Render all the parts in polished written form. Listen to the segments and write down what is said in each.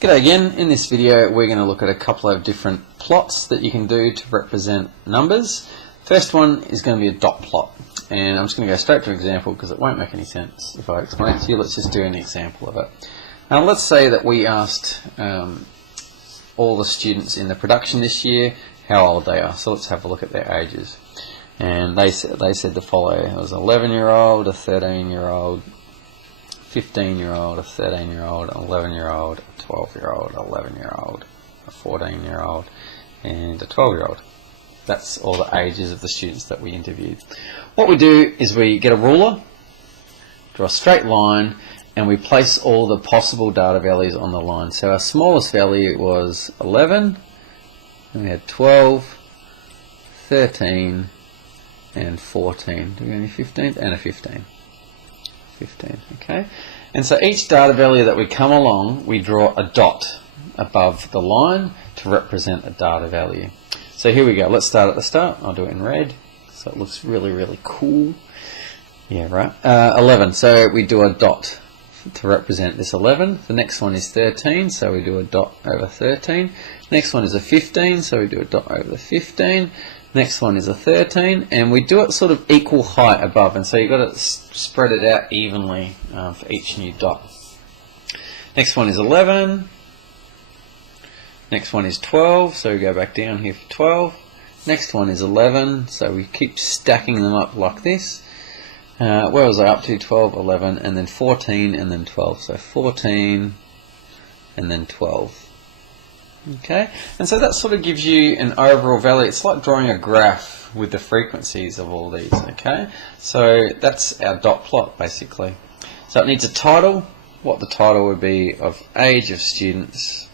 G'day again. In this video we're going to look at a couple of different plots that you can do to represent numbers. First one is going to be a dot plot, and I'm just going to go straight to an example because it won't make any sense if I explain it to you. Let's just do an example of it. Now let's say that we asked all the students in the production this year how old they are. So let's have a look at their ages. And they said the following. It was an 11-year-old, a 13-year-old, 15-year-old, a 13-year-old, an 11-year-old, a 12-year-old, 11-year-old, a 14-year-old, and a 12-year-old. That's all the ages of the students that we interviewed. What we do is we get a ruler, draw a straight line, and we place all the possible data values on the line. So our smallest value was 11, and we had 12, 13, and 14. Do we have any 15? And a 15. 15, okay? And so each data value that we come along, we draw a dot above the line to represent a data value. So here we go. Let's start at the start. I'll do it in red so it looks really, really cool. Yeah, right. 11. So we do a dot to represent this 11. The next one is 13, so we do a dot over 13. Next one is a 15, so we do a dot over the 15. Next one is a 13, and we do it sort of equal height above, and so you've got to spread it out evenly for each new dot. Next one is 11. Next one is 12, so we go back down here for 12. Next one is 11, so we keep stacking them up like this. Where was I up to? 12, 11, and then 14, and then 12. So 14, and then 12. Okay, and so that sort of gives you an overall value. It's like drawing a graph with the frequencies of all these. Okay, so that's our dot plot basically. So it needs a title. What the title would be of age of students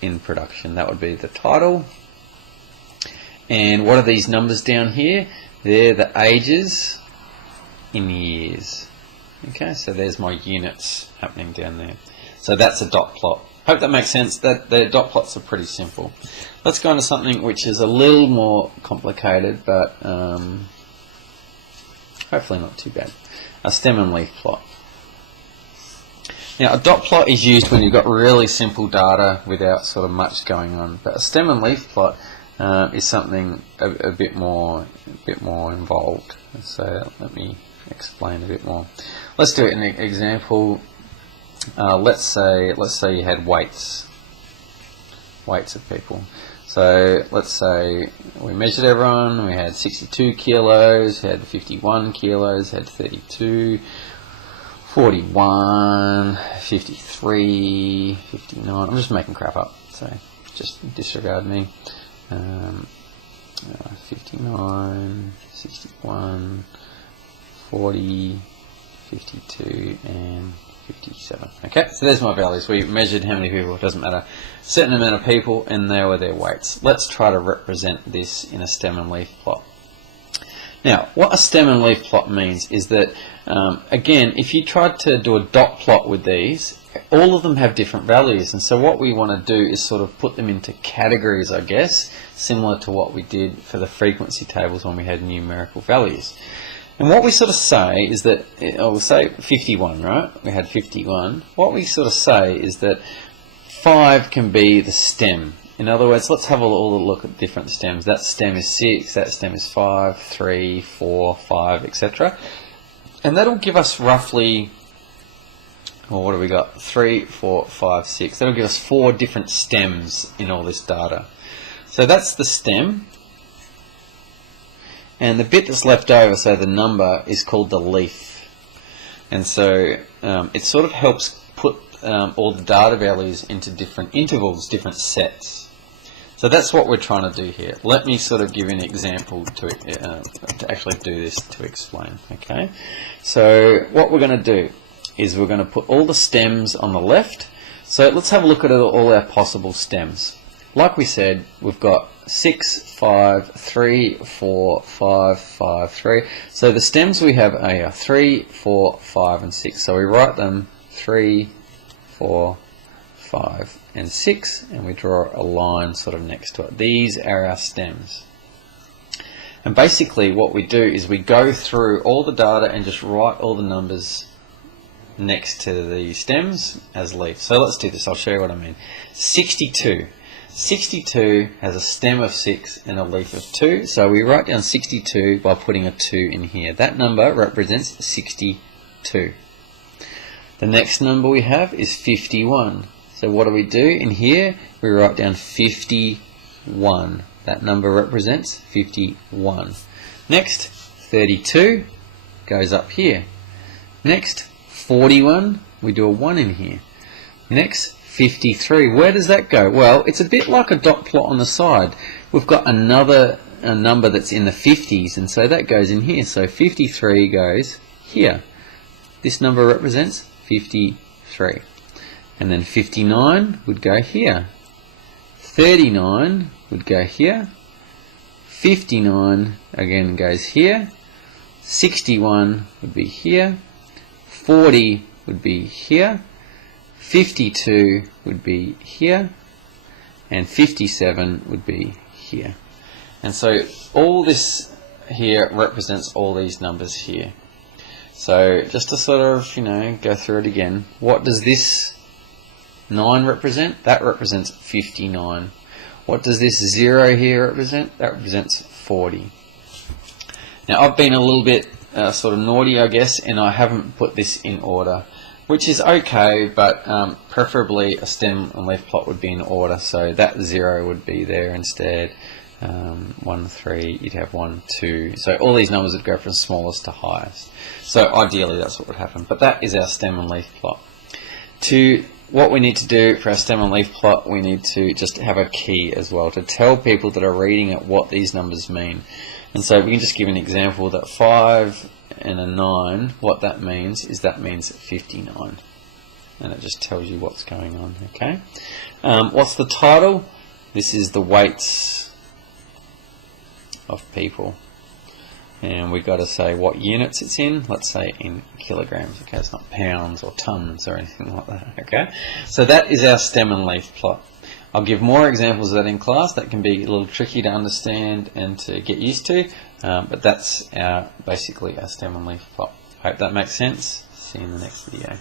in production. That would be the title. And what are these numbers down here? They're the ages in years. Okay, so there's my units happening down there. So that's a dot plot. Hope that makes sense. That the dot plots are pretty simple. Let's go on to something which is a little more complicated, but hopefully not too bad. A stem and leaf plot. Now a dot plot is used when you've got really simple data without sort of much going on, but a stem and leaf plot is something a bit more involved. So let me explain a bit more. Let's do an example. Let's say you had weights of people. So let's say we measured everyone. We had 62 kilos, had 51 kilos, had 32, 41, 53, 59. I'm just making crap up, so just disregard me. 59, 61, 40, 52, and 57. Okay, so there's my values. We measured how many people, it doesn't matter, a certain amount of people, and there were their weights. Let's try to represent this in a stem and leaf plot. Now, what a stem and leaf plot means is that, again, if you tried to do a dot plot with these, all of them have different values, and so what we want to do is sort of put them into categories, I guess, similar to what we did for the frequency tables when we had numerical values. And what we sort of say is that, we'll say 51, right? We had 51. What we sort of say is that 5 can be the stem. In other words, let's have a look at different stems. That stem is 6, that stem is 5, 3, 4, 5, etc. And that'll give us roughly, well, what do we got? 3, 4, 5, 6. That'll give us 4 different stems in all this data. So that's the stem. And the bit that's left over, so the number, is called the leaf. And so it sort of helps put all the data values into different intervals, different sets. So that's what we're trying to do here. Let me sort of give you an example to actually do this to explain. Okay. So what we're going to do is we're going to put all the stems on the left. So let's have a look at all our possible stems. Like we said, we've got 6, 5, 3, 4, 5, 5, 3. So the stems we have are 3, 4, 5, and 6. So we write them 3, 4, 5, and 6, and we draw a line sort of next to it. These are our stems. And basically what we do is we go through all the data and just write all the numbers next to the stems as leaves. So let's do this. I'll show you what I mean. 62. 62 has a stem of 6 and a leaf of 2. So we write down 62 by putting a 2 in here. That number represents 62. The next number we have is 51. So what do we do in here? We write down 51. That number represents 51. Next, 32 goes up here. Next, 41, we do a 1 in here. Next, 53, where does that go? Well, it's a bit like a dot plot on the side. We've got a number that's in the 50s, and so that goes in here. So 53 goes here. This number represents 53. And then 59 would go here. 39 would go here. 59 again goes here. 61 would be here. 40 would be here. 52 would be here. And 57 would be here. And so all this here represents all these numbers here. So just to sort of, go through it again, what does this 9 represent? That represents 59. What does this 0 here represent? That represents 40. Now I've been a little bit sort of naughty, I guess, and I haven't put this in order, which is okay, but preferably a stem and leaf plot would be in order, so that 0 would be there instead. 1, 3, you'd have 1, 2, so all these numbers would go from smallest to highest. So ideally that's what would happen, but that is our stem and leaf plot. What we need to do for our stem and leaf plot, we need to just have a key as well to tell people that are reading it what these numbers mean. And so we can just give an example that 5 and a 9, what that means is that means 59. And it just tells you what's going on, okay? What's the title? This is the weights of people. And we've got to say what units it's in. Let's say in kilograms, okay? It's not pounds or tons or anything like that, okay? So that is our stem and leaf plot. I'll give more examples of that in class. That can be a little tricky to understand and to get used to, but that's basically our stem and leaf plot. Hope that makes sense. See you in the next video.